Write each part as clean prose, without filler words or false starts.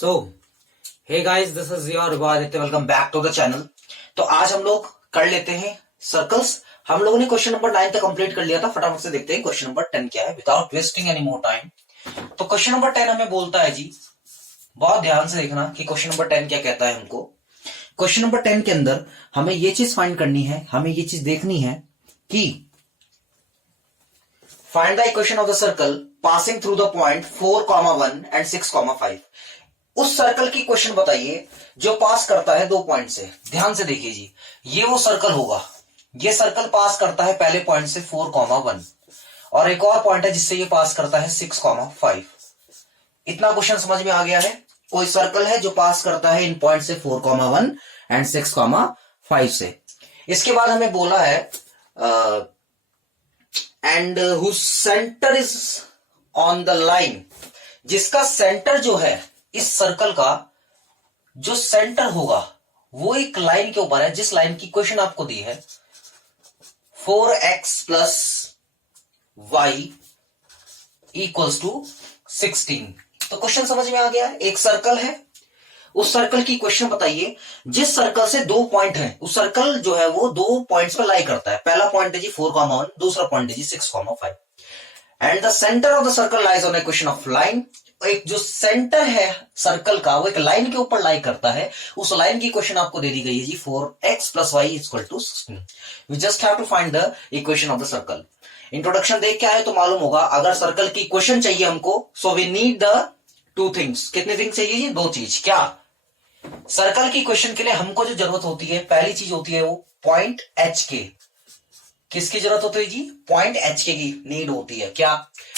So hey guys, this is your Aditya. Welcome back to the channel. तो आज हम लोग कर लेते हैं सर्कल्स। हम लोगों ने क्वेश्चन नंबर 9 तक कंप्लीट कर लिया था। फटाफट से देखते हैं क्वेश्चन नंबर 10 क्या है without wasting any more time. तो क्वेश्चन नंबर 10 हमें बोलता है जी, बहुत ध्यान से देखना कि क्वेश्चन नंबर 10 क्या कहता है हमको। क्वेश्चन नंबर 10 के अंदर हमें ये चीज फाइंड करनी है, हमें ये चीज देखनी है कि find the equation of the circle passing through the point 4,1 and 6,5। उस सर्कल की क्वेश्चन बताइए जो पास करता है 2 पॉइंट से। ध्यान से देखिए जी, ये वो सर्कल होगा, ये सर्कल पास करता है पहले पॉइंट से 4,1 और एक और पॉइंट है जिससे ये पास करता है 6,5। इतना क्वेश्चन समझ में आ गया है। कोई सर्कल है जो पास करता है इन पॉइंट से 4,1 एंड 6,5 से। इसके बाद हमें बोला है and whose center is on the line, जिसका सेंटर जो है इस सर्कल का जो सेंटर होगा वो एक लाइन के ऊपर है, जिस लाइन की क्वेश्चन आपको दी है 4x plus Y equals to 16। तो क्वेश्चन समझ में आ गया है। एक सर्कल है, उस सर्कल की क्वेश्चन बताइए जिस सर्कल से 2 पॉइंट है, उस सर्कल जो है वो 2 पॉइंट्स पर लाई करता है। पहला पॉइंट है जी 4,1, दूसरा पॉइंट है जी 6,5 and the centre of the circle lies on equation of line. एक जो सेंटर है सर्कल का वो एक लाइन के ऊपर लाई करता है। उस लाइन की क्वेश्चन आपको दे दी गई है जी 4x plus y equal to 16। We just have to find the equation of the circle. Introduction देख के आए तो मालूम होगा, अगर सर्कल की क्वेश्चन चाहिए हमको, so we need the 2 things. कितने थिंग्स चाहिए जी? 2 चीज। क्या? सर्कल की क्वेश्चन के लिए हमको जो जरूरत होती है, पहली चीज होती है वो पॉइंट एच के। किसकी जरूरत होती है जी? पॉइंट एच के की नीड होती है। क्या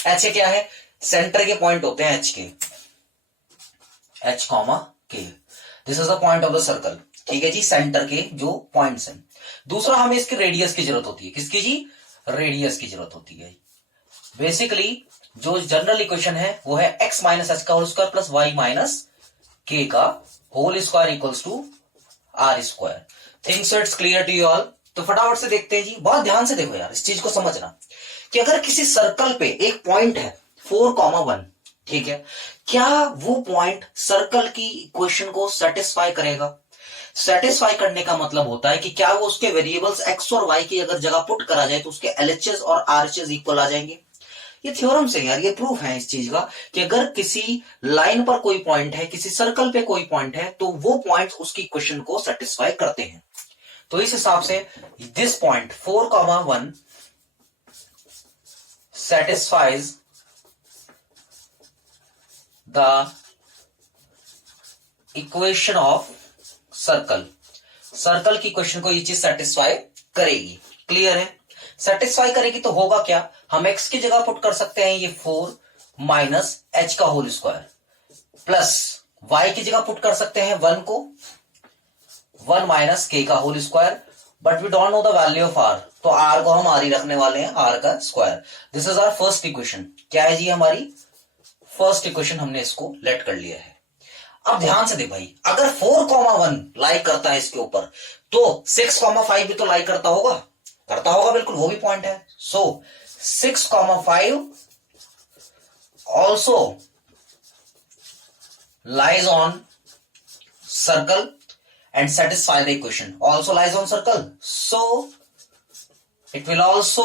एच के क्या है? सेंटर के पॉइंट होते हैं एच के, एच कॉमा के। This is the point of the circle. ठीक है जी, सेंटर के जो पॉइंट्स हैं। दूसरा हमें इसके रेडियस की जरूरत होती है। किसकी जी? रेडियस की जरूरत होती है। बेसिकली जो जनरल इक्वेशन है वो है x माइनस एच का whole square plus y minus k का whole square equals to r square. Think so it's clear to you all. तो फटाफट से देखते हैं जी, बहुत ध्यान से देखो यार, इस चीज को समझना कि अगर किसी सर्कल पे एक पॉइंट है 4,1, ठीक है, क्या वो पॉइंट सर्कल की इक्वेशन को सेटिस्फाई करेगा? सेटिस्फाई करने का मतलब होता है कि क्या वो उसके वेरिएबल्स एक्स और वाई की अगर जगह पुट करा जाए तो उसके एलएचएस और आरएचएस इक्वल आ जाएंगे। ये थ्योरम से यार, ये प्रूफ है इस चीज का कि अगर किसी लाइन पर कोई पॉइंट है, किसी सर्कल पे कोई पॉइंट है, तो वो पॉइंट्स उसकी इक्वेशन को सेटिस्फाई करते हैं। तो इस हिसाब से this point 4,1 satisfies the equation of circle. Circle की क्वेश्चन को ये चीज सेटिस्फाई करेगी। क्लियर है? सेटिस्फाई करेगी तो होगा क्या? हम x की जगह पुट कर सकते हैं ये 4 माइनस एच का होल स्क्वायर प्लस y की जगह पुट कर सकते हैं 1 को 1 माइनस के का whole square. But we don't know the value of r, तो r को हम r ही रखने वाले हैं, r का स्क्वायर। This is our first equation. क्या है जी? हमारी फर्स्ट इक्वेशन। हमने इसको लेट कर लिया है। अब ध्यान से दे भाई, अगर 4,1 लाई करता है इसके ऊपर तो 6,5 भी तो लाई करता होगा। बिल्कुल, वो भी पॉइंट है। सो 6,5 also lies on circle and satisfy the equation. Also lies on circle, so it will also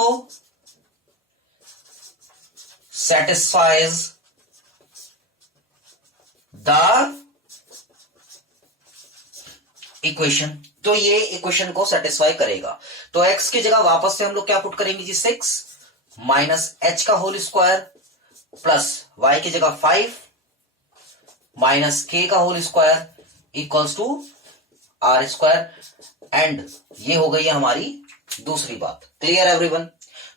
satisfies the equation. तो ये इक्वेशन को सेटिस्फाई करेगा। तो x की जगह वापस से हम लोग क्या पुट करेंगे जी? 6 माइनस एच का होल स्क्वायर प्लस y की जगह 5 माइनस के का whole square equals to r square. And ये हो गई है हमारी दूसरी बात। Clear everyone?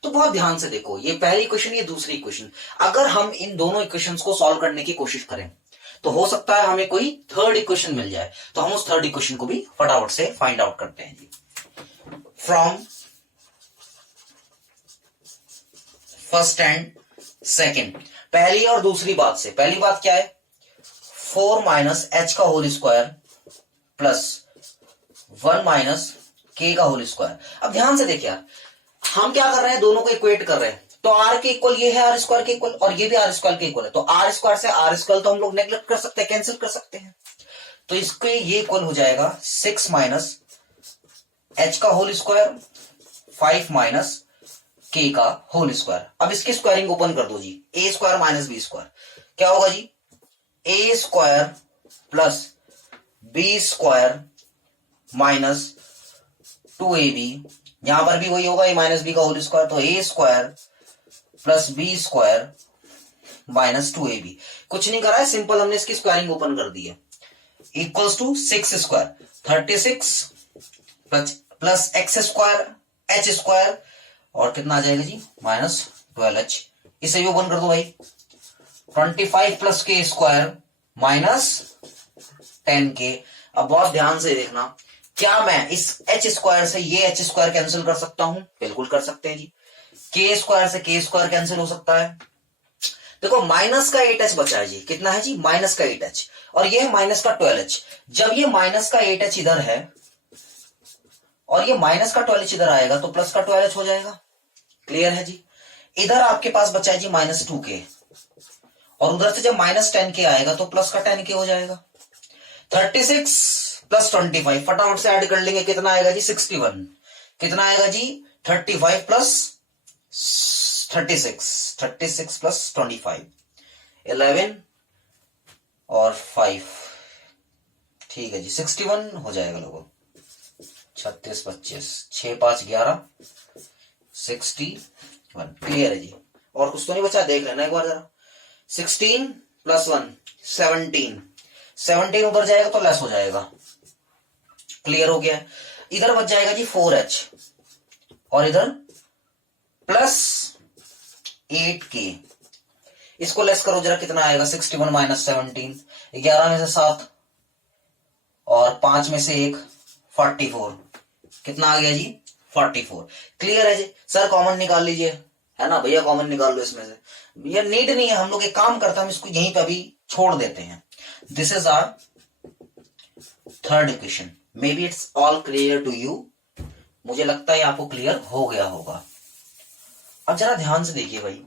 तो बहुत ध्यान से देखो, ये पहली इक्वेशन, ये दूसरी इक्वेशन। अगर हम इन दोनों इक्वेशंस को सॉल्व करने की कोशिश करें तो हो सकता है हमें कोई थर्ड इक्वेशन मिल जाए। तो हम उस थर्ड इक्वेशन को भी फटाफट से फाइंड आउट करते हैं जी। फ्रॉम फर्स्ट एंड सेकेंड, पहली और दूसरी बात से। पहली बात क्या है? 4 माइनस एच का whole square plus 1 minus k का होल स्क्वायर। अब ध्यान से देखिए यार, हम क्या कर रहे हैं? दोनों को इक्वेट कर रहे हैं। तो आर के इक्वल ये है आर स्क्वायर के इक्वल, और ये भी आर स्क्वायर के इक्वल है, तो आर स्क्वायर से आर स्क्वायर तो हम लोग नेग्लेक्ट कर सकते हैं, कैंसिल कर सकते हैं। तो इसके ये इक्वल हो जाएगा 6 माइनस एच का होल स्क्वायर 5 माइनस के का होल स्क्वायर। अब इसकी स्क्वायरिंग ओपन कर दो जी, a square minus b square क्या होगा जी, a square plus b square minus 2ab, यहां पर भी वही होगा ए माइनस बी का होल स्क्वायर, तो a square plus b square minus 2ab। कुछ नहीं करा है, सिंपल हमने इसकी स्क्वायरिंग ओपन कर दी है, equals to 6 square 36 plus x square h square और कितना आ जाएगा जी माइनस 12h। इसे भी ओपन कर दो भाई, 25 plus k square minus 10k। अब बहुत ध्यान से देखना, क्या मैं इस एच स्क्वायर से ये एच स्क्वायर कैंसिल कर सकता हूं? बिल्कुल कर सकते हैं जी। के स्क्वायर से के स्क्वायर कैंसिल हो सकता है। देखो माइनस का 8h बचा है जी, कितना है जी माइनस का 8h, और ये है माइनस का 12h। जब ये माइनस का 8h इधर है और ये माइनस का 12h इधर आएगा तो प्लस का 12h हो जाएगा। क्लियर है जी। इधर आपके पास बचा है जी माइनस 2k, और उधर से जब माइनस 10k आएगा तो प्लस का 10k हो जाएगा। 36 प्लस 25 फटाफट से ऐड कर लेंगे, कितना आएगा जी 61। कितना आएगा जी 35 प्लस 36 प्लस 25 11 और 5, ठीक है जी 61 हो जाएगा लोगों। 36 25 6 5 11 61। क्लियर है जी। और कुछ तो नहीं बचा, देख लेना एक बार जरा। 16 प्लस 1 17 उधर जाएगा तो लेस हो जाएगा। क्लियर हो गया। इधर बच जाएगा जी 4h और इधर प्लस 8k। इसको लेस करो जरा, कितना आएगा 61 माइनस 17, 11 में से 7 और 5 में से 1 44। कितना आ गया जी 44। क्लियर है जी। सर कॉमन निकाल लीजिए, है ना भैया, कॉमन निकाल लो इसमें से। ये नीड नहीं है, हम लोग एक काम करते हैं, हम इसको यहीं पे अभी छोड़ देते हैं। This is our third equation. Maybe it's all clear to you. मुझे लगता है आपको क्लियर हो गया होगा। अब जरा ध्यान से देखिए भाई,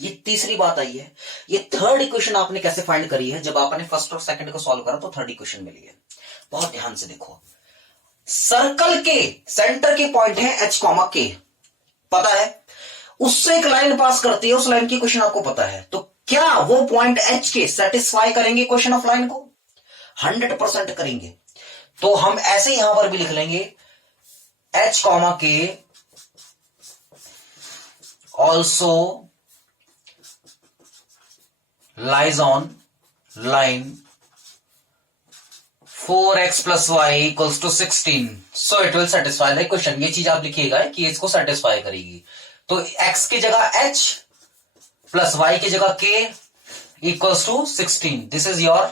ये तीसरी बात आई है। ये थर्ड इक्वेशन आपने कैसे फाइंड करी है? जब आपने फर्स्ट और सेकंड को सॉल्व करा तो थर्ड इक्वेशन मिली है। बहुत ध्यान से देखो, सर्कल के सेंटर के पॉइंट है h, k, पता है, उससे एक लाइन पास करती है, उस लाइन की इक्वेशन आपको पता है। तो क्या वो पॉइंट h के सेटिस्फाई करेंगे इक्वेशन ऑफ लाइन को? 100% करेंगे। तो हम ऐसे यहां पर भी लिख लेंगे h, k also lies on line 4x plus y equals to 16, so it will satisfy the equation। ये चीज आप लिखिएगा कि इसको सेटिस्फाई करेगी। तो x की जगह h प्लस y की जगह k equals to 16। This is your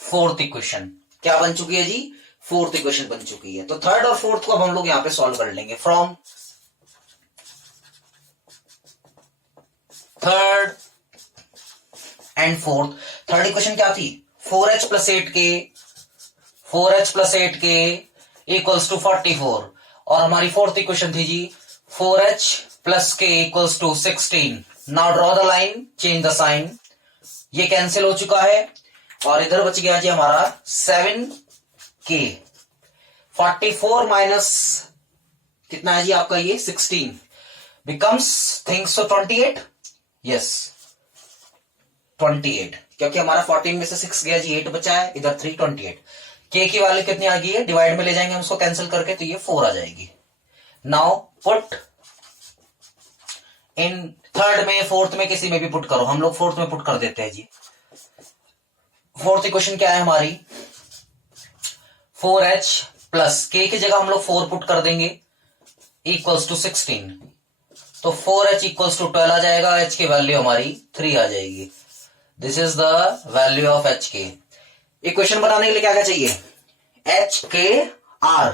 fourth equation. क्या बन चुकी है जी? फोर्थ इक्वेशन बन चुकी है। तो थर्ड और फोर्थ को अब हम लोग यहां पे सॉल्व कर लेंगे। From third and fourth, third equation क्या थी? 4h plus 8k equals to 44, और हमारी फोर्थ इक्वेशन थी जी 4h प्लस k equals to 16। Now draw the line, change the sign. ये कैंसिल हो चुका है और इधर बच गया जी हमारा 7k। 44 माइनस कितना है जी आपका ये 16 बिकम्स थिंक्स सो 28। यस 28, क्योंकि हमारा 14 में से 6 गया जी 8 बचा है, इधर 3 28। k की वैल्यू कितनी आ गई है? डिवाइड में ले जाएंगे हम उसको कैंसिल करके, तो ये 4 आ जाएगी। नाउ पुट इन थर्ड में, फोर्थ में, किसी में भी पुट करो। हम लोग फोर्थ में पुट कर देते हैं जी। फोर्थ इक्वेशन क्या है हमारी? 4h प्लस k की जगह हम लोग 4 पुट कर देंगे इक्वल्स टू 16। तो 4h इक्वल्स टू 12 आ जाएगा, h की वैल्यू हमारी 3 आ जाएगी। This is the value of h k। Equation बनाने के लिए क्या क्या चाहिए? h k r।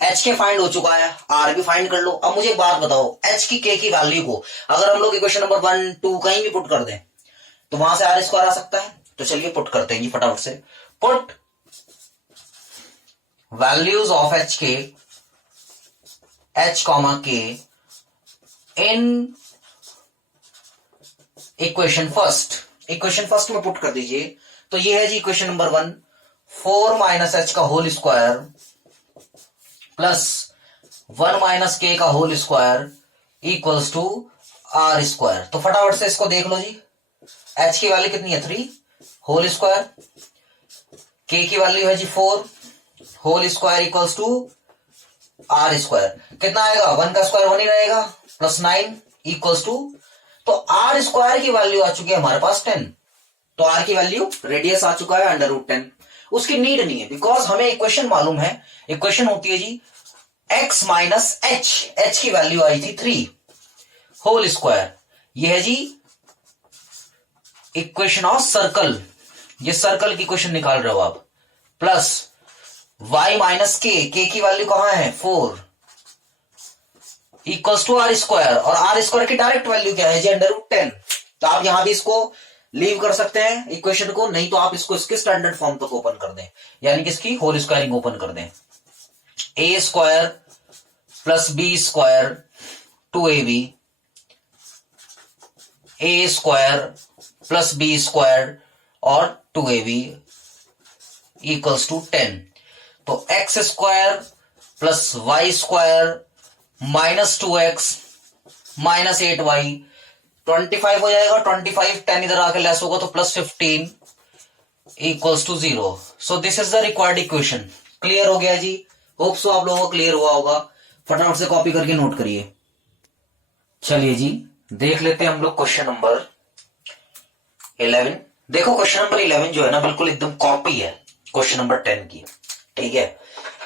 h k find हो चुका है, r भी फाइंड कर लो। अब मुझे एक बात बताओ, h की k की वैल्यू को अगर हम लोग इक्वेशन नंबर 1 2 कहीं भी पुट कर दें तो वहां से r स्क्वायर आ सकता है। तो चलिए पुट करते हैं जी फटाफट से। Put values of h k in equation first में पुट कर दीजिए। तो ये है जी इक्वेशन नंबर 1, 4 माइनस एच का whole square plus 1 minus k का whole square equals to r square. तो फटाफट से इसको देख लो जी। एच की वैल्यू कितनी है 3 होल स्क्वायर, के की वैल्यू है जी 4 whole square equals to r square. कितना आएगा 1 का स्क्वायर 1 ही रहेगा प्लस 9 इक्वल्स टू, तो आर स्क्वायर की वैल्यू आ चुकी है हमारे पास 10। तो आर की वैल्यू रेडियस आ चुका है √10। उसकी नीड नहीं है बिकॉज हमें इक्वेशन मालूम है। इक्वेशन होती है जी x माइनस एच की वैल्यू आई थी 3 होल स्क्वायर। ये है जी इक्वेशन ऑफ सर्कल, ये सर्कल की इक्वेशन निकाल रहे हो आप, प्लस y माइनस के की वैल्यू कहां है 4 इक्वल्स टू आर स्क्वायर, और आर स्क्वायर की डायरेक्ट वैल्यू क्या है जी √10। तो आप यहां भी इसको लीव कर सकते हैं इक्वेशन को, नहीं तो आप इसको इसके स्टैंडर्ड फॉर्म तक ओपन कर दें, यानी कि इसकी होल स्क्वायरिंग ओपन कर दें। A square plus b square 2ab, a square plus b square और 2ab इक्वल्स टू 10। तो x square plus y square minus 2x minus 8y 25 हो जाएगा। 25 10 इधर आके लेस होगा तो plus 15 equals to 0। So this is the required equation. Clear हो गया जी? होप सो आप लोगों को क्लियर हुआ होगा। फटाफट से कॉपी करके नोट करिए। चलिए जी देख लेते हैं हम लोग क्वेश्चन नंबर 11। देखो क्वेश्चन नंबर 11 जो है ना बिल्कुल एकदम कॉपी है क्वेश्चन नंबर 10 की। ठीक है,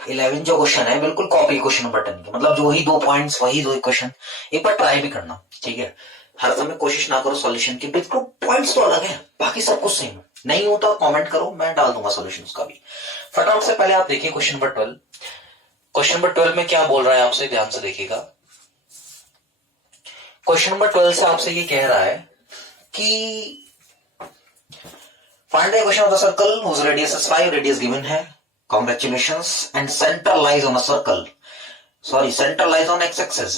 11 जो क्वेश्चन है बिल्कुल कॉपी क्वेश्चन नंबर 10 की, मतलब जो ही 2 पॉइंट्स वही 2 इक्वेशन। एक बार ट्राई भी करना, ठीक है। हर समय कोशिश ना करो सॉल्यूशन की, बिल्कुल पॉइंट्स तो अलग है, बाकी सब कुछ सेम। नहीं होता कमेंट करो, मैं डाल दूंगा सॉल्यूशन उसका भी। फटाफट से पहले आप देखिए क्वेश्चन नंबर 12। क्वेश्चन नंबर 12 में क्या बोल रहा है आपसे, ध्यान से देखिएगा। क्वेश्चन नंबर 12 से आपसे ये कह रहा है कि find the equation of the circle whose radius is 5, radius given है, congratulations, and center lies on a circle, sorry center lies on x axis।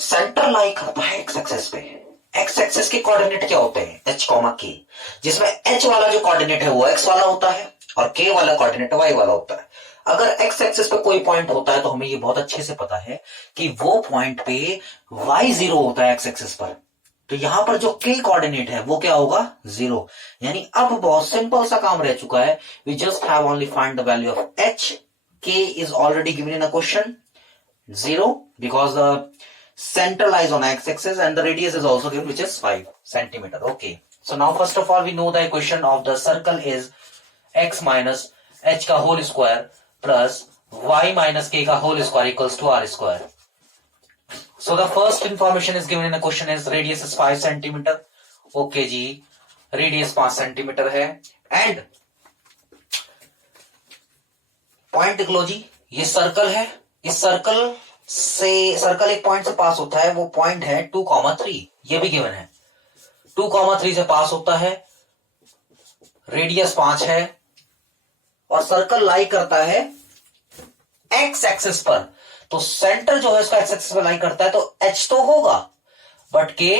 Center lie करता है x एक्सिस पे। x एक्सिस के कोऑर्डिनेट क्या होते हैं h, k, जिसमें h वाला जो कोऑर्डिनेट है वो x वाला होता है और k वाला कोऑर्डिनेट y वाला होता है। अगर x एक्सिस पे कोई पॉइंट होता है तो हमें ये बहुत अच्छे से पता है कि वो पॉइंट पे y0 होता है x एक्सिस पर। तो यहां पर जो k कोऑर्डिनेट है वो क्या होगा 0। यानी अब बहुत सिंपल सा काम रह चुका है। We just have only find the value of h। k is already given in a question 0 because the center lies on x axis and the radius is also given, which is 5 centimeter. Okay, so now first of all we know the equation of the circle is x minus h का whole square plus y minus k का whole square equals to r square. So the first information is given in the question is radius is 5 centimeter. Okay जी, radius 5 centimeter है and point लिख लो जी, ये circle है। इस circle एक point से पास होता है, वो पॉइंट है 2,3, ये भी गिवन है। 2,3 से पास होता है, रेडियस 5 है और सर्कल लाई करता है एक्स एक्सिस पर। तो सेंटर जो है इसका एक्स एक्सिस पर लाई करता है तो एच तो होगा बट के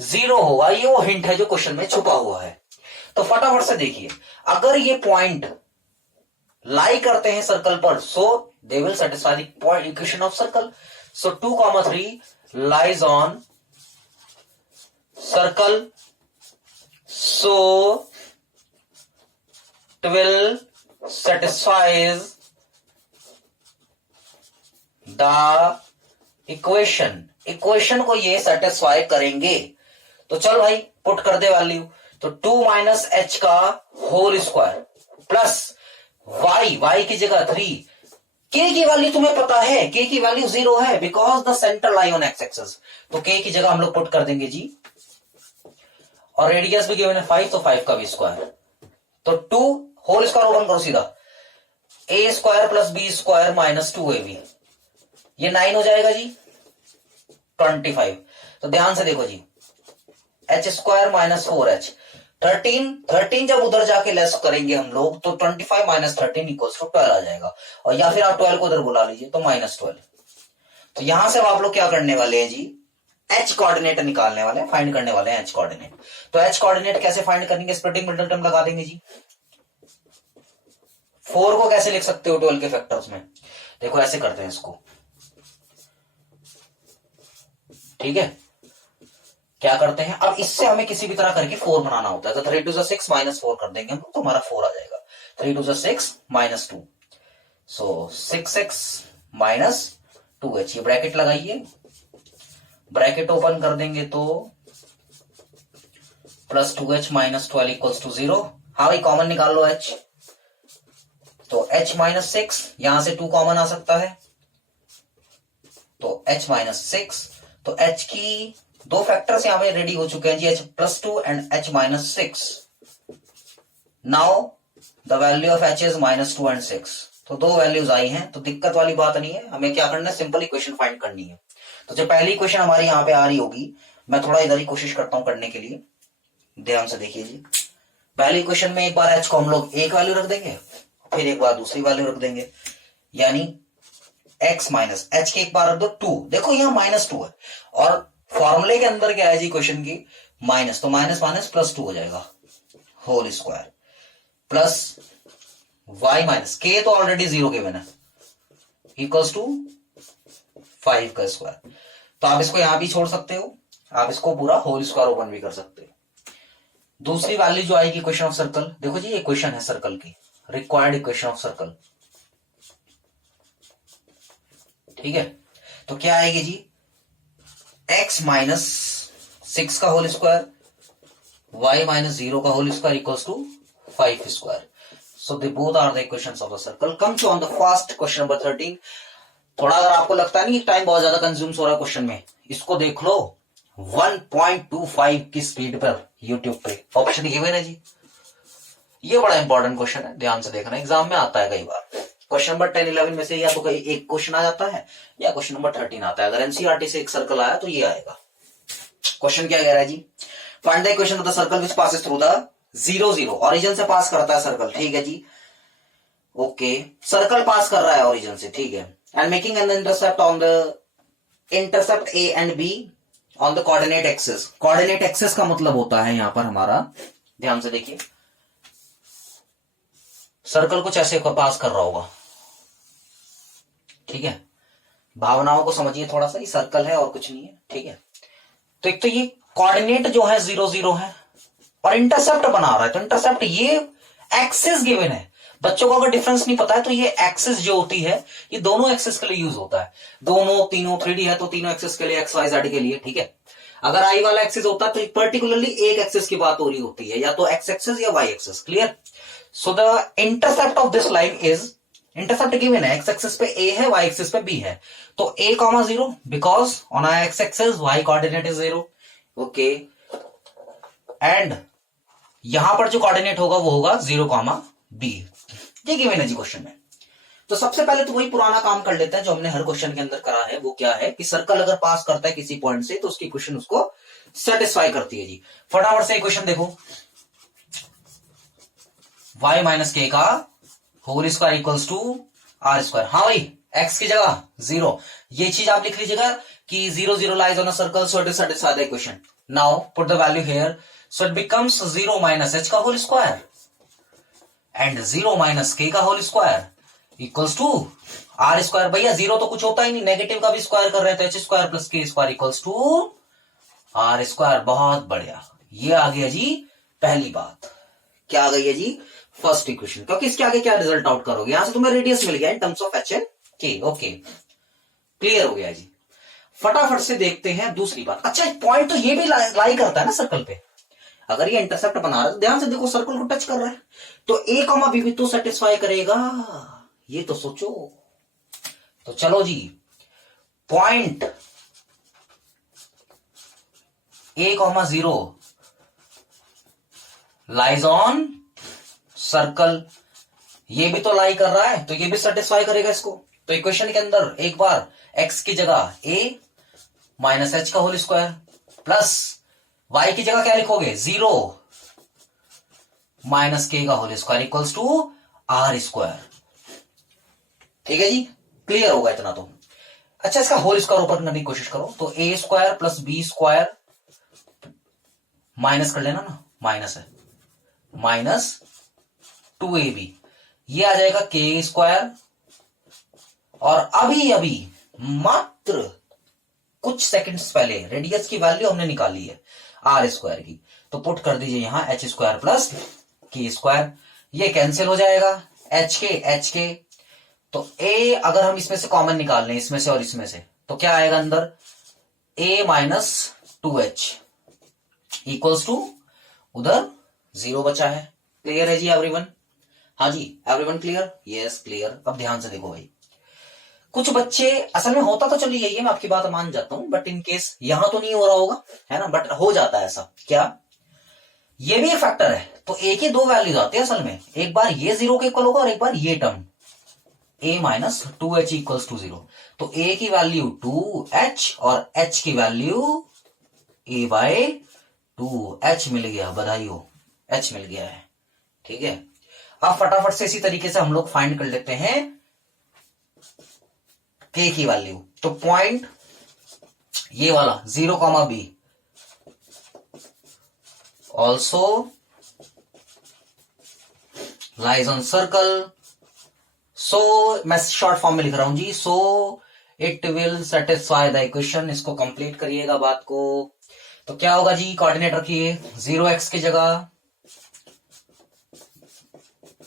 0 होगा। ये वो हिंट है जो क्वेश्चन में छुपा हुआ है। तो फटाफट से देखिए, अगर ये पॉइंट लाई करते हैं सर्कल पर, सो they will satisfy the point equation of circle. So 2,3 lies on circle, so it will satisfies the equation को ये satisfy करेंगे। तो चल भाई पुट कर दे वैल्यू। तो 2 माइनस एच का होल स्क्वायर प्लस y की जगह 3, k की वैल्यू तुम्हें पता है, k की वैल्यू 0 है because the centre lie on x axis. तो k की जगह हम लोग पुट कर देंगे जी, और रेडियस भी गिवन है 5, तो 5 का भी स्क्वायर। तो 2 होल स्क्वायर ओपन करो सीधा, a square plus b square minus 2ab, ये 9 हो जाएगा जी 25। तो ध्यान से देखो जी, h स्क्वायर माइनस 4h 13 जब उधर जाके लेस करेंगे हम लोग तो 25 माइनस 13 इक्वल्स टू 12 आ जाएगा, और या फिर आप 12 को उधर बुला लीजिए तो -12। तो यहां से आप लोग क्या करने वाले हैं जी, एच कोऑर्डिनेट निकालने वाले हैं, फाइंड करने वाले हैं एच कोऑर्डिनेट। तो एच कोऑर्डिनेट कैसे फाइंड करेंगे, स्प्लिटिंग मिडल टर्म लगा देंगे जी। 4 को कैसे लिख सकते हो 12 के फैक्टर्स में, देखो ऐसे करते हैं इसको, ठीक है। क्या करते हैं, अब इससे हमें किसी भी तरह करके 4 बनाना होता है, तो 3 to 6 माइनस 4 कर देंगे हम, तो हमारा 4 आ जाएगा। 3 to 6 minus 2, so 6x minus 2h, ये ब्रैकेट लगाइए, ब्रैकेट ओपन कर देंगे तो plus 2h minus 12 equals to 0। हाँ भाई कॉमन निकाल लो h, तो h माइनस 6, यहां से 2 कॉमन आ सकता है, तो h माइनस 6, तो h की दो फैक्टर्स यहां पे रेडी हो चुके हैं जी, h plus 2 and h minus 6। Now the value of h is minus 2 and 6, तो दो वैल्यूज आई हैं, तो दिक्कत वाली बात नहीं है, हमें क्या करना है, सिंपल इक्वेशन फाइंड करनी है। तो जो पहली इक्वेशन हमारी यहां पे आ रही होगी, मैं थोड़ा इधर ही कोशिश करता हूं करने के लिए, ध्यान से देखिए जी। पहली इक्वेशन में एक बार h को हम लोग एक वैल्यू रख देंगे, फिर एक बार दूसरी वैल्यू रख देंगे, यानी x माइनस h के एक बार रख दो 2, देखो यहां माइनस 2 है, और फॉर्मूले के अंदर क्या है जी क्वेश्चन की, माइनस, तो माइनस माइनस प्लस 2 हो जाएगा whole square, plus y minus k तो ऑलरेडी 0 गिवन है, इक्वल्स टू 5 का स्क्वायर। तो आप इसको यहां भी छोड़ सकते हो, आप इसको पूरा होल स्क्वायर ओपन भी कर सकते हो। दूसरी वैल्यू जो आएगी इक्वेशन ऑफ सर्कल, देखो जी ये इक्वेशन है सर्कल की, रिक्वायर्ड इक्वेशन ऑफ सर्कल, ठीक है। तो क्या आएगी जी, x माइनस 6 का होल स्क्वायर, y माइनस 0 का whole square equals to 5 square. So they both are the equations of the circle. Come to on the first question number 13। थोड़ा अगर आपको लगता नहीं टाइम बहुत ज्यादा कंज्यूम हो रहा है क्वेश्चन में, इसको देख लो 1.25 की स्पीड पर यूट्यूब पे, ऑप्शन गिवन है जी। ये बड़ा इंपॉर्टेंट क्वेश्चन है, ध्यान से देखना, एग्जाम में आता है कई बार। क्वेश्चन नंबर 10, 11 में से या तो कहीं एक क्वेश्चन आ जाता है, या क्वेश्चन नंबर 13 आता है। अगर एनसीईआरटी से एक सर्कल आया तो ये आएगा। क्वेश्चन क्या कह रहा है जी, find the equation of the circle which passes through the 0 0, origin से पास करता है सर्कल, ठीक है जी। ओके, सर्कल पास कर रहा है ओरिजिन से, ठीक है, and making an intercept on the intercept A and be on the coordinate axis. Coordinate axis का मतलब होता है यहां पर हमारा, ध्यान से देखिए, सर्कल कुछ ऐसे पास कर रहा होगा, ठीक है, भावनाओं को समझिए थोड़ा सा, ये सर्कल है और कुछ नहीं है, ठीक है। तो एक तो ये कोऑर्डिनेट जो है 0 0 है, और इंटरसेप्ट बना रहा है, तो इंटरसेप्ट ये एक्सिस गिवन है। बच्चों को अगर डिफरेंस नहीं पता है तो ये एक्सिस जो होती है, ये दोनों एक्सिस के लिए यूज होता है, दोनों तीनों 3D है तो तीनों एक्सिस के लिए, एक्स वाई जेड के लिए, ठीक है। अगर आई वाला एक्सिस होता है तो पर्टिकुलरली एक एक्सिस की बात हो रही होती है, या तो एक्स एक्सिस या y axis, clear. So the intercept of this line is, intercept given है, एक्स एक्सिस पे ए है, वाई एक्सिस पे बी है, तो a comma 0 because on x axis y coordinate is 0, okay, and यहां पर जो कोऑर्डिनेट होगा वो होगा 0 कॉमा बी, ये गिवन है जी क्वेश्चन में। तो सबसे पहले तो वही पुराना काम कर लेते हैं जो हमने हर क्वेश्चन के अंदर करा है, वो क्या है कि सर्कल अगर पास करता है किसी पॉइंट से तो उसकी इक्वेशन उसको सेटिस्फाई करती है जी। फटाफट से इक्वेशन देखो, y माइनस के का whole square equals to r square. हाँ भाई, x की जगह 0, ये चीज आप लिख लीजिएगा कि 0 0 lies on a circle, so it is satisfy the equation. Now put the value here, so it becomes 0 minus h का whole square and 0 minus k का whole square equals to r square. भैया 0 तो कुछ होता ही नहीं, negative का भी square कर रहे थे, h square plus k square equals to r square. बहुत बढ़िया, ये आ गया जी पहली बात। क्या आ गई है जी, फर्स्ट इक्वेशन, क्योंकि इसके आगे क्या रिजल्ट आउट करोगे, यहां से तुम्हें रेडियस मिल गया in terms of H and के, ओके, क्लियर हो गया जी। फटाफट से देखते हैं दूसरी बात। अच्छा, पॉइंट तो ये भी लाई करता है ना सर्कल पे, अगर ये इंटरसेप्ट बना रहा है तो ध्यान से देखो, सर्कल को टच कर रहा है, तो ए कॉमा बी भी तो सेटिस्फाई करेगा, ये तो सोचो। तो चलो जी, point a comma 0 lies on circle, ये भी तो लाई कर रहा है, तो ये भी सेटिस्फाई करेगा इसको। तो इक्वेशन के अंदर एक बार x की जगह a माइनस h का होल स्क्वायर प्लस y की जगह क्या लिखोगे, 0 माइनस k का whole square equals to r square, ठीक है जी, क्लियर होगा इतना तो। अच्छा, इसका होल स्क्वायर ओपन करने की कोशिश करो तो a square plus b square minus कर लेना ना, माइनस है, माइनस 2ab, ये आ जाएगा के स्क्वायर। और अभी अभी मात्र कुछ सेकंड्स पहले रेडियस की वैल्यू हमने निकाली है आर स्क्वायर की, तो पुट कर दीजिए यहां H square plus k square, ये कैंसिल हो जाएगा एच के। तो ए अगर हम इसमें से कॉमन निकाल लें, इसमें से और इसमें से, तो क्या आएगा अंदर, ए माइनस 2h इक्वल्स टू, उधर 0 बचा है। क्लियर है जी एवरीवन? हाँ जी, एवरीवन क्लियर? Yes clear. अब ध्यान से देखो भाई, कुछ बच्चे, असल में होता तो चलिए यही है, मैं आपकी बात मान जाता हूं, बट इन केस यहां तो नहीं हो रहा होगा, है ना, बट हो जाता है ऐसा। क्या ये भी एक फैक्टर है? तो ए की दो वैल्यूज आती है असल में, एक बार ये 0 के इक्वल होगा और एक बार ये term a minus 2h equals to 0। तो a की वैल्यू 2h और h की वैल्यू a बाय 2h मिल गया, बधाई हो, h मिल गया है। ठीक है, अब फटाफट से इसी तरीके से हम लोग फाइंड कर लेते हैं k की वैल्यू। तो पॉइंट ये वाला 0, b also lies on circle. So मैं शॉर्ट फॉर्म में लिख रहा हूं जी, so it will satisfy the equation. इसको कंप्लीट करिएगा बात को। तो क्या होगा जी, कोऑर्डिनेट रखिए 0x की जगह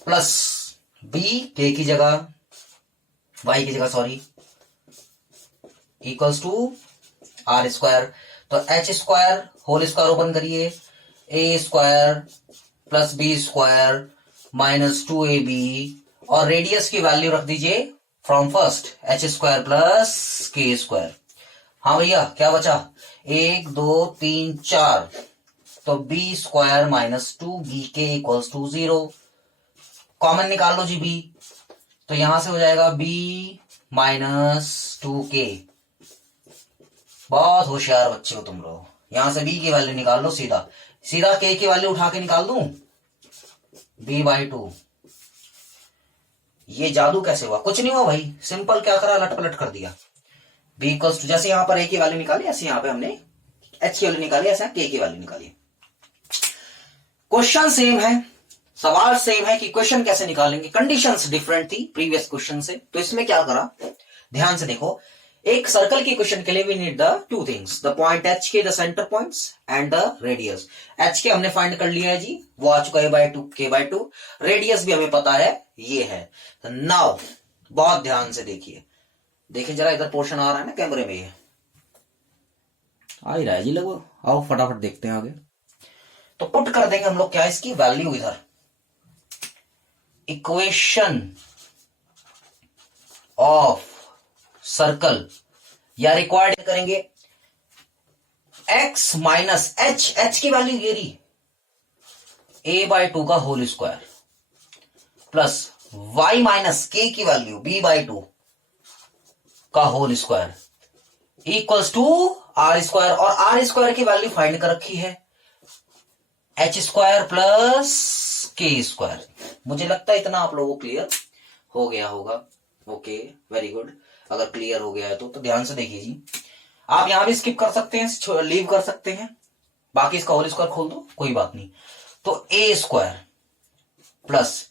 प्लस b k की जगह, y की जगह sorry, equals to r square. तो h square whole square open करिए, a square plus b square minus 2ab, और रेडियस की वैल्यू रख दीजिए from first h square plus k square. हाँ भैया क्या बचा, 1 2 3 4, तो बी स्क्वायर माइनस 2b के इक्वल्स टू 0। कॉमन निकाल लो जी b, तो यहां से हो जाएगा b माइनस 2k। बहुत होशियार बच्चे हो तुम लोग, यहां से b की वैल्यू निकाल लो, सीधा सीधा k की वैल्यू उठा के निकाल दूं, b बाई 2। ये जादू कैसे हुआ? कुछ नहीं हुआ भाई, सिंपल क्या करा, लट पलट कर दिया। b इक्वल्स टू, जैसे यहां पर a की वैल्यू निकाली ऐसे यहां पे हमने h की वैल्यू निकाली, ऐसे k की वैल्यू निकाली। क्वेश्चन सेम है, सवाल सेम है कि क्वेश्चन कैसे निकालेंगे, कंडीशंस डिफरेंट थी प्रीवियस क्वेश्चन से। तो इसमें क्या करा, ध्यान से देखो, एक सर्कल की क्वेश्चन के लिए we need the two things, the point h k, the center points and the radius. H k हमने फाइंड कर लिया है जी, वो आ चुका है बाय 2 के बाय 2, रेडियस भी हमें पता है ये है। तो नाउ बहुत ध्यान से देखिए, देखिए जरा इधर पोर्शन आ रहा है ना कैमरे में, ये आ ही रहा है जी लगभग, आओ फटाफट देखते हैं आगे। तो पुट कर देंगे हम लोग क्या, इसकी वैल्यू इधर, इक्वेशन ऑफ सर्कल, या रिक्वायर्ड करेंगे x माइनस एच की वैल्यू ये रही a बाय 2 का whole square plus y minus k की वैल्यू b बाय 2 का whole square equals to r square, और आर स्क्वायर की वैल्यू फाइंड कर रखी है h square plus k square. मुझे लगता है इतना आप लोगों को क्लियर हो गया होगा। ओके वेरी गुड, अगर क्लियर हो गया है तो ध्यान से देखिए जी, आप यहां भी स्किप कर सकते हैं, लीव कर सकते हैं, बाकी इसका होल स्क्वायर खोल दो कोई बात नहीं। तो a square plus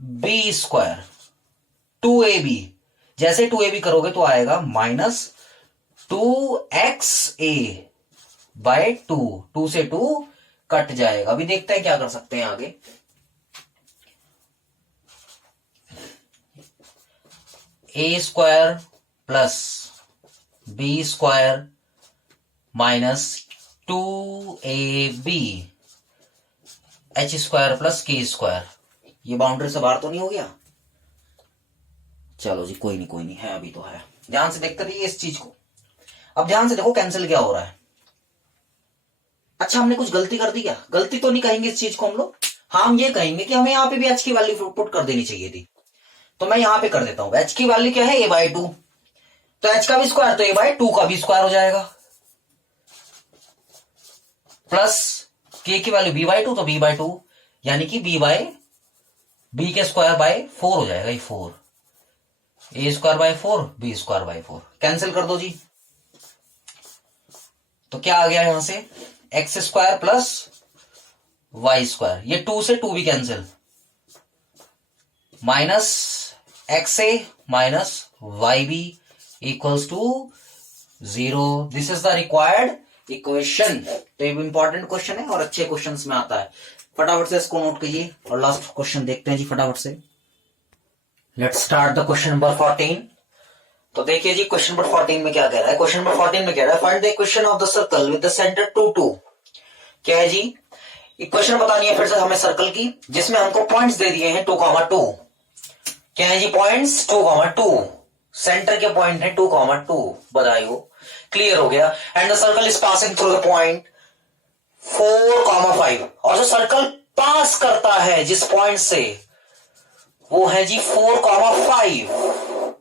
b square 2ab, जैसे 2ab करोगे तो आएगा माइनस 2xa बाय 2, 2 से 2 कट जाएगा। अभी देखते हैं क्या कर सकते हैं आगे। A square plus b square minus 2ab h square plus k square, ये बाउंड्री से बाहर तो नहीं हो गया? चलो जी कोई नहीं है, अभी तो है। ध्यान से देखते रहिए इस चीज को। अब ध्यान से देखो कैंसिल क्या हो रहा है। अच्छा हमने कुछ गलती कर दी क्या? गलती तो नहीं कहेंगे इस चीज को हम लोग, हाँ हम ये कहेंगे कि हमें यहाँ पे भी एच की वैल्यू पुट कर देनी चाहिए थी। तो मैं यहां पे कर देता हूं, एच की वैल्यू क्या है, a बाय 2, तो एच का भी स्क्वायर तो a बाय 2 का भी स्क्वायर हो जाएगा, प्लस k की वैल्यू b बाय 2 तो b बाय 2, यानी कि b के स्क्वायर बाय 4 हो जाएगा, ये 4 a square by 4 b square by 4 cancel कर दो जी। तो क्या आ गया यहां से x square plus y square, ये 2 से 2 भी cancel, minus x a minus y b equals to 0। This is the required equation. तो ये इंपॉर्टेंट क्वेश्चन है और अच्छे क्वेश्चंस में आता है, फटाफट से इसको नोट कीजिए और लास्ट क्वेश्चन देखते हैं जी फटाफट से। Let's start the question number 14। तो देखिए जी क्वेश्चन नंबर 14 में क्या कह रहा है, क्वेश्चन नंबर 14 में कह रहा है find the equation of the circle with the centre 2 2। क्या है जी, इक्वेशन बतानी है फिर से हमें सर्कल की, जिसमें हमको पॉइंट्स दे दिए हैं 2, 2। क्या है जी पॉइंट्स 2, 2, सेंटर के पॉइंट है 2, 2। बधाई हो, क्लियर हो गया। And the circle is passing through the point 4, 5। और जो सर्कल पास करता है जिस पॉइंट से वो है जी 4, 5।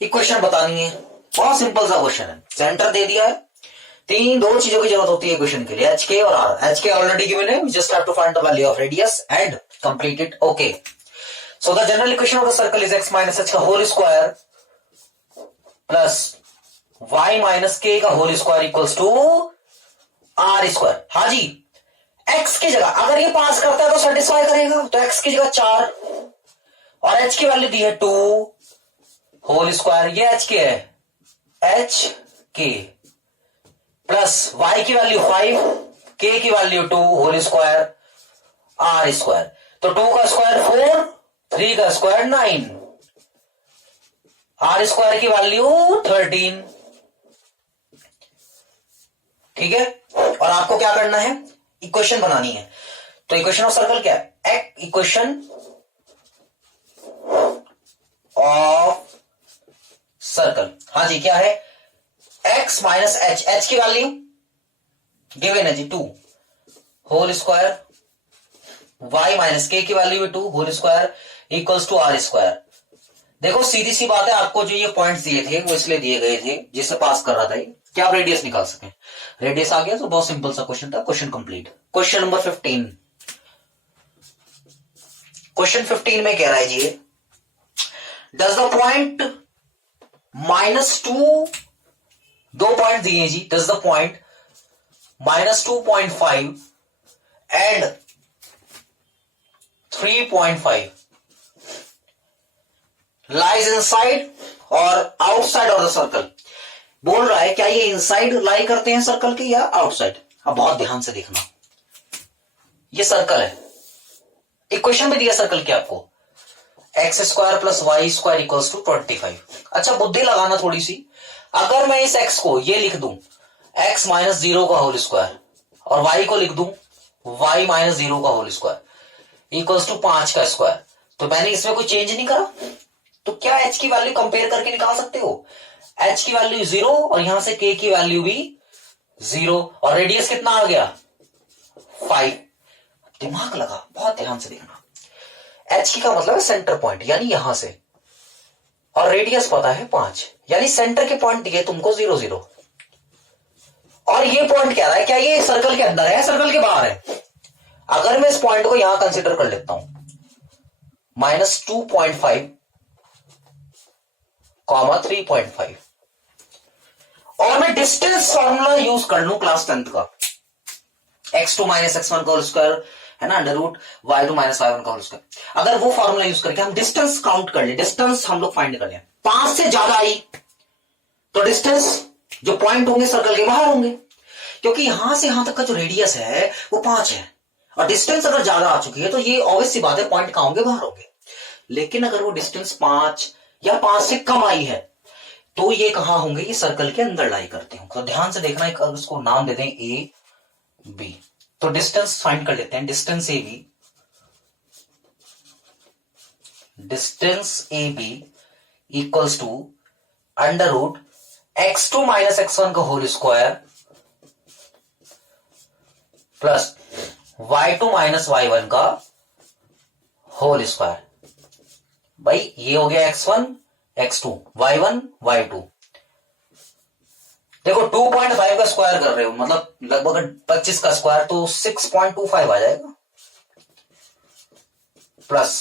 इक्वेशन बतानी है, बहुत सिंपल सा क्वेश्चन है। सेंटर दे दिया है, दो चीजों की जरूरत होती है इक्वेशन के लिए, एच के और r. H k already given है, we just have to find the value of radius and complete it. Okay, so the general equation of the circle is x minus h का whole square plus y minus k का whole square equals to r square. हाँ जी, x की जगह अगर ये पास करता है तो सेटिस्फाई करेगा, तो एक्स की जगह 4 और एच की वैल्यू दी है 2 होल स्क्वायर, ये एच के है, एच के प्लस वाई की वैल्यू 5, के की value 2 whole square r square. तो 2 का स्क्वायर 4, 3 का स्क्वायर 9, आर स्क्वायर की वैल्यू 13। ठीक है, और आपको क्या करना है, इक्वेशन बनानी है। तो इक्वेशन ऑफ सर्कल क्या है, इक्वेशन ऑफ सर्कल। हाँ जी, क्या है, एक्स माइनस एच, एच की वैल्यू गिवन है जी 2 whole square, y minus k की value 2 whole square equals to r square. देखो सीधी सी बात है, आपको जो ये पॉइंट्स दिए थे वो इसलिए दिए गए थे जिससे पास कर रहा था कि आप रेडियस निकाल सकें। रेडियस आ गया तो बहुत सिंपल सा क्वेश्चन था, question complete. Question number 15। Question 15 में कह रहा है जी डज द पॉइंट -2, 2 पॉइंट दिए जी, does the point -2.5 and 3.5 lies inside और आउटसाइड ऑफ द सर्कल। बोल रहा है क्या ये इनसाइड लाई करते हैं सर्कल के या आउटसाइड। अब बहुत ध्यान से देखना, ये सर्कल है, इक्वेशन में दिया सर्कल के आपको x square plus y square equals to 25। अच्छा बुद्धि लगाना थोड़ी सी, अगर मैं इस एक्स को ये लिख दूं एक्स माइनस 0 का होल स्क्वायर और वाई को लिख दूं वाई माइनस 0 का होल स्क्वायर इक्वल्स टू 5 का स्क्वायर, तो मैंने इसमें कोई चेंज नहीं करा, तो क्या एच की वैल्यू कंपेयर करके निकाल सकते हो। एच की वैल्यू 0 और यहां से के की वैल्यू भी 0 और रेडियस कितना आ गया 5। दिमाग लगा, बहुत ध्यान से देखना। एच की का मतलब है सेंटर पॉइंट यानी यहां से, और रेडियस पता है 5, यानी सेंटर के पॉइंट दिए तुमको 0 0। और ये पॉइंट कह रहा है क्या ये सर्कल के अंदर है सर्कल के बाहर है। अगर मैं इस पॉइंट को यहां कंसीडर कर लेता हूं -2.5, 3.5 और मैं डिस्टेंस फॉर्मूला यूज कर लूं क्लास 10th का, x2 माइनस x1 का होल स्क्वायर है ना, under root y2 minus y1 का होल स्क्वायर। अगर वो फॉर्मूला यूज करके हम डिस्टेंस काउंट कर ले, डिस्टेंस हम लोग फाइंड कर ले, 5 से ज्यादा आई तो डिस्टेंस जो पॉइंट होंगे सर्कल के बाहर होंगे, क्योंकि यहां से यहां तक का जो रेडियस है वो 5 है और डिस्टेंस अगर ज्यादा आ चुकी है तो ये ऑब्वियस सी बात है पॉइंट कहां होंगे, बाहर होंगे। लेकिन अगर वो डिस्टेंस 5 या 5 से कम आई है तो ये कहां होंगे, ये सर्कल के अंदर लाई करते हो। तो ध्यान से देखना, एक उसको नाम दे दें ए बी। तो डिस्टेंस फाइंड कर लेते हैं, distance A B, distance A B equals to under root x2 minus x1 का whole square plus y2 minus y1 का होल स्क्वायर। भाई ये हो गया x1 x2 y1 y2। देखो 2.5 का स्क्वायर कर रहे हो मतलब लगभग 25 का स्क्वायर तो 6.25 आ जाएगा, प्लस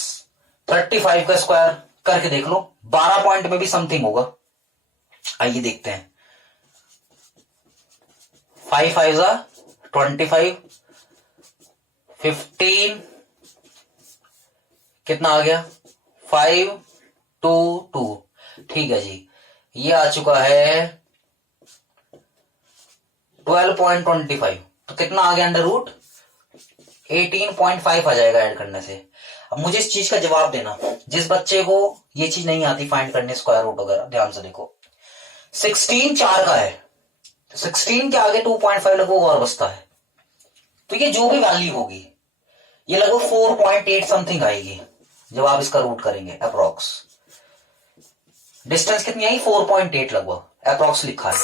35 का स्क्वायर करके देख लो, 12 पॉइंट में भी समथिंग होगा। आइए देखते हैं। 5 5 जा 25, 15 कितना आ गया 5 2 2। ठीक है जी, ये आ चुका है 12.25। तो कितना आ गया अंडर रूट 18.5 आ जाएगा ऐड करने से। अब मुझे इस चीज का जवाब देना, जिस बच्चे को ये चीज नहीं आती फाइंड करने स्क्वायर रूट वगैरह, ध्यान से देखो 16 4 का है, 16 के आगे 2.5 लगभग और बचता है, तो ये जो भी वैल्यू होगी ये लगभग 4.8 समथिंग आएगी जब आप इसका रूट करेंगे अप्रोक्स। डिस्टेंस कितनी आई 4.8 लगभग, अप्रोक्स लिखा है।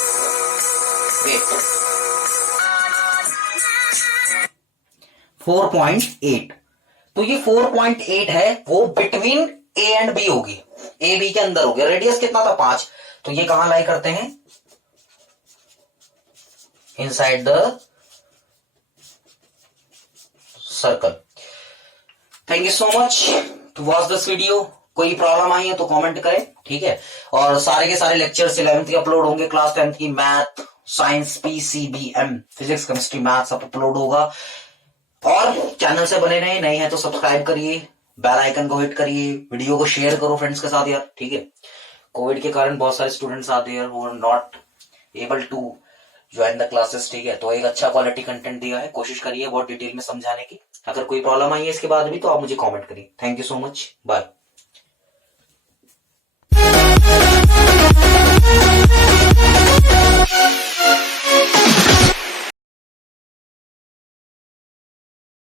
वेट 4.8, तो ये 4.8 है वो बिटवीन ए एंड बी होगी, ए बी के अंदर होगी। रेडियस कितना था 5, तो ये कहां लाई करते हैं inside the circle. Thank you so much to watch this video. कोई प्रॉब्लम आई है तो कमेंट करें, ठीक है। और सारे के सारे लेक्चर्स 11th के अपलोड होंगे, क्लास 10th की math, science, PCBM, physics, chemistry, math सब अपलोड होगा। और चैनल से बने रहे, नए हैं तो सब्सक्राइब करिए, बेल आइकन को हिट करिए, वीडियो को शेयर करो फ्रेंड्स के साथ यार, ठीक है। कोविड के कारण बहुत सारे स्टूडेंट्स आते हैं वो not able to join the classes, ठीक है। तो एक अच्छा क्वालिटी कंटेंट दिया है, कोशिश करिए बहुत डिटेल में समझाने की। अगर कोई प्रॉब्लम आई है इसके बाद भी तो आप मुझे कमेंट करिए। Thank you so much, bye.